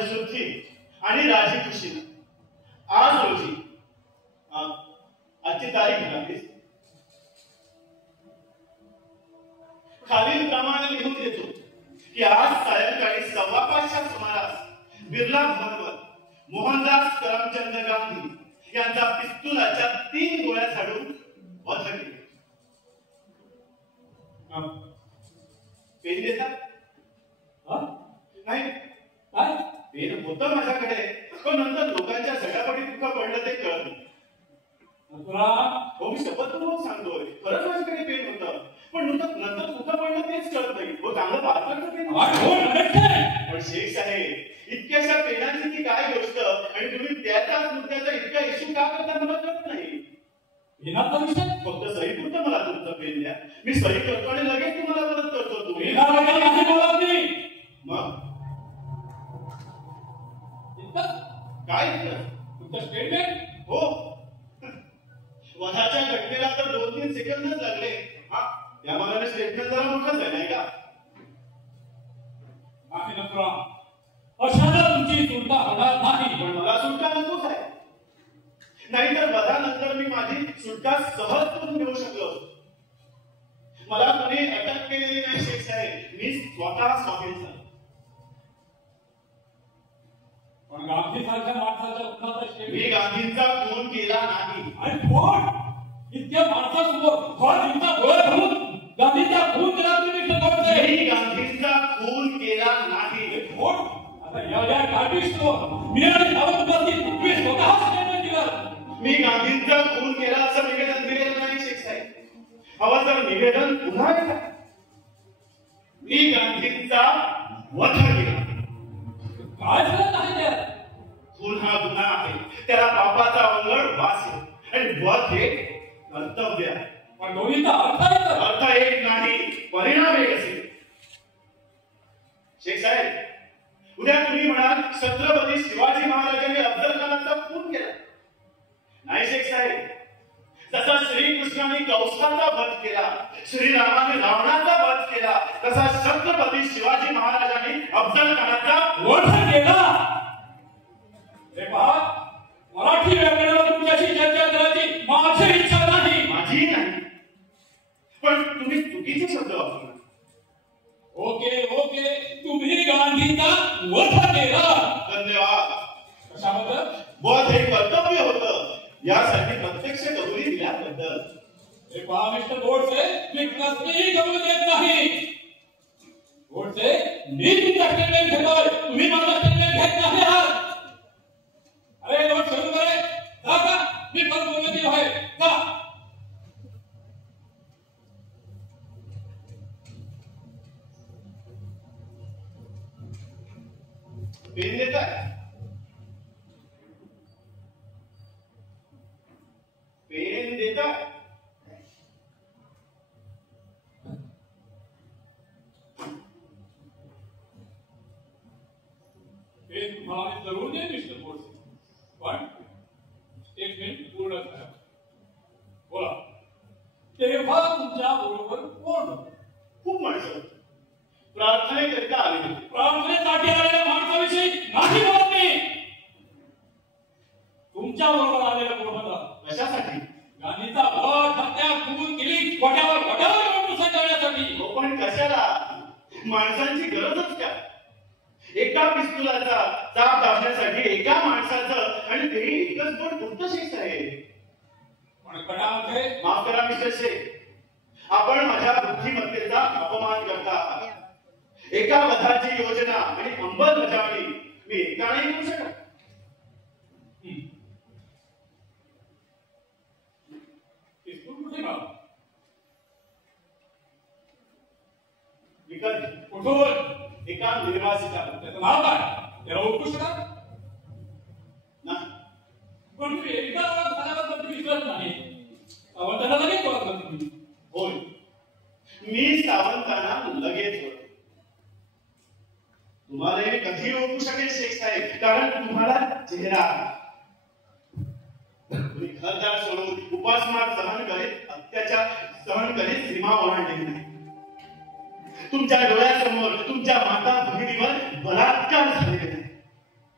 मनशुद्धी आणि राजी खुशीनं आज रोजी आजची तारीख लागलीच खालील प्रमाणे लिहून देतो की आज सायंकाळी 5:15च्या सुमारास बिर्ला भवनवर मोहनदास करमचंद गांधी यांचा पिस्तुलाच्या 3 गोळ्या झाडून वध केला. पेन देतात? नाही काय पेन होतं माझ्याकडे, पण नंतर लोकांच्या झटापटीत तुका पडलं ते कळत नाही. हो मी शपथपूर्वक सांगतोय, खरंच माझ्याकडे पेन होतं, पण नंतर तुका पडलं तेच कळत नाही. हो चांगलं पात्र पेन. पण शेख साहेब इतक्याशा पेनाची ती काय गोष्ट आणि तुम्ही त्याच्याच मुद्द्याचा इतका इश्यू का करता मला कळत नाही. फक्त सही पुरतं मला तुमचं पेन द्या, मी सही करतो आणि लगेच तुम्हाला मदत करतो. तुम्ही मग काय तुमचं स्टेटमेंट? हो वधाच्या घटनेला तर 2-3 सेकंदच लागले. या मनाने स्टेटमेंट जरा मोठंच आहे नाही का? अशाला तुमची सुटका होणार नाही. पण मला सुटका नकोच आहे, नाहीतर वधानंतर मी माझी सुटका सहज करून घेऊ शकलो. मला कोणी अटक केलेली नाही शेख साहेब, मी स्वतः स्वाधीन झालो. पण गांधी सारख्या माणसाच्या खुनाचा मी गांधींचा खून केला नाही. आणि कोण इतक्या माणसासमोर गांधीचा खून केला तुम्ही? मी गांधींचा खून केला नाही. कोण आता या कार्टिस्टो मी आणि सावंतवादी तुम्ही स्वतः स्टेटमेंट दिलं. मी गांधींचा खून केला असं निवेदन दिलेलं नाही शेख साहेब. हवं तर निवेदन पुन्हा केलं. मी गांधींचा वध केला. काय झालं नाही त्यात? खून हा गुन्हा आहे, त्याला पापाचा अवघड वास आहे आणि वध हे कर्तव्य आहे. पण दोन्हीचा अर्थ एक नाही, परिणाम एक असेल. शेख साहेब उद्या तुम्ही म्हणाल छत्रपती शिवाजी महाराजांनी अफजल खानाचा खून केला. नाही शेख साहेब, जसा श्रीकृष्णाने कंसाचा वध केला, श्रीरामाने रावणाचा वध केला, तसा छत्रपती शिवाजी महाराजांनी अफजल खानाचा वध केला. हे पहा, मराठी व्याकरणावर तुमच्याशी चर्चा करायची माझी इच्छा नाही. माझी नाही, पण तुम्ही चुकीचे शब्द वापरला. ओके तुम्ही गांधींचा वध केला. धन्यवाद. कशाबद्दल? वध हे कर्तव्य होतं, यासाठी प्रत्यक्ष कबुली दिल्याबद्दल. हे पहा मिस्टर गोडसे, मी कसलीही कबुली देत नाही. गोडसे, मी तुमचा स्टेटमेंट घेतोय, तुम्ही माझा स्टेटमेंट घेत नाही आहात. अरे नोट सुरू करे जा का, मी पण बोलण्याची आहे जा. पेन देताय? पेन देताय? पेन तुम्हाला जरूर दे मिस्टर गोडसे, पण स्टेटमेंट पूर्ण करा. बोला. तेव्हा तुमच्या बरोबर कोण? खूप माणसं प्रार्थनेकरिता आले. प्रार्थनेसाठी आलेल्या माणसाविषयी नाही बोलत मी. तुमच्या बरोबर आलेला कोण होता? कशासाठी? गांधीचा वध, हत्या, खून केली, खोट्यावर संचालण्यासाठी. पण कशाला? माणसांची गरजच काय? एका पिस्तुलाचा चाप दाबण्यासाठी एका माणसाचं, आणि तेही एकच बोट कोणतं शेख आहे? पण कडामध्ये माफ करा मिस्टर शेख, आपण माझ्या बुद्धिमत्तेचा अपमान करता आहात. एका वधाची योजना आणि अंमलबजावणी मी एका नाही करू शकत. विकत कुठून? एका निर्वासिता. त्याचं नाव काय? त्याला ओळखू शकता नाही. पण तुम्ही एकदा ओळख झाल्याबद्दल तुम्ही विसरत नाही. त्याला लगेच ओळखलं तुम्ही. होय, मी सावंतांना लगेच ओळखतो. तुम्हाला हे कधी ओळखू शकेल शेख साहेब, कारण तुम्हाला चेहरा, तुम्ही घरदार सोडून उपासमार सहन करीत, अत्याचार सहन करीत सीमा ओलांडली नाही. तुमच्या डोळ्यासमोर तुमच्या माता भगिनीवर बलात्कार झालेले नाही.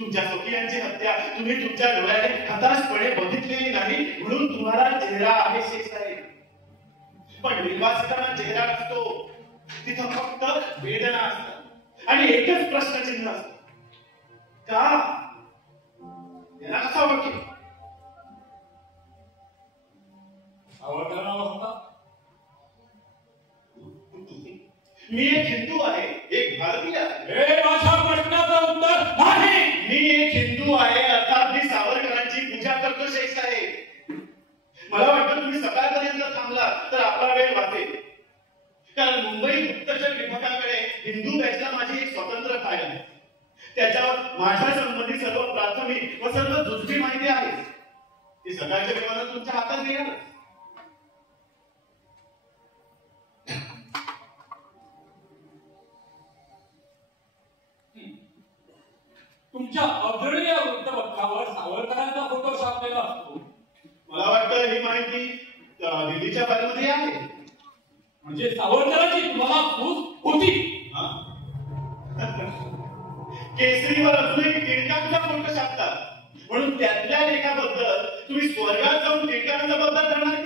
तुमच्या स्वकीयांची हत्या तुम्ही तुमच्या डोळ्याने हताशपणे बघितलेली नाही म्हणून तुम्हाला चेहरा आहे शेष आहे. पण निर्वासितांना चेहरा नसतो, तिथं फक्त वेदना असतात आणि एकच प्रश्नचिन्ह असतं, का? याला कसा ओळखेल? सावरकरांना होता. मी एक हिंदू आहे, एक भारतीय आहे. हे माझ्या प्रश्नाचं उत्तर नाही. मी एक हिंदू आहे अर्थात मी सावरकरांची पूजा करतो शेष आहे. मला वाटतं तुम्ही सकाळपर्यंत थांबला तर आपला वेळ वाचेल, कारण मुंबई गुप्तचर विभागाकडे हिंदू बॅचला माझी एक स्वतंत्र फाईल आहे. त्याच्यावर माझ्या संबंधी सर्व प्राथमिक व सर्व जुजबी माहिती आहे. ती सकाळच्या विमानात तुमच्या हातात येणार. तुमच्या अग्रणीय वृत्तपत्रावर सावरकरांचा फोटो छापलेला असतो. मला वाटतं ही माहिती दिल्लीच्या फाईलमध्ये आहे. म्हणजे सावरकरांची तुम्हाला फूस होती. केसरीवर अजूनही टिळकांचा फोटो छापतात म्हणून त्यातल्या लेखाबद्दल तुम्ही स्वर्गात जाऊन टिळकांचा बद्दल करणार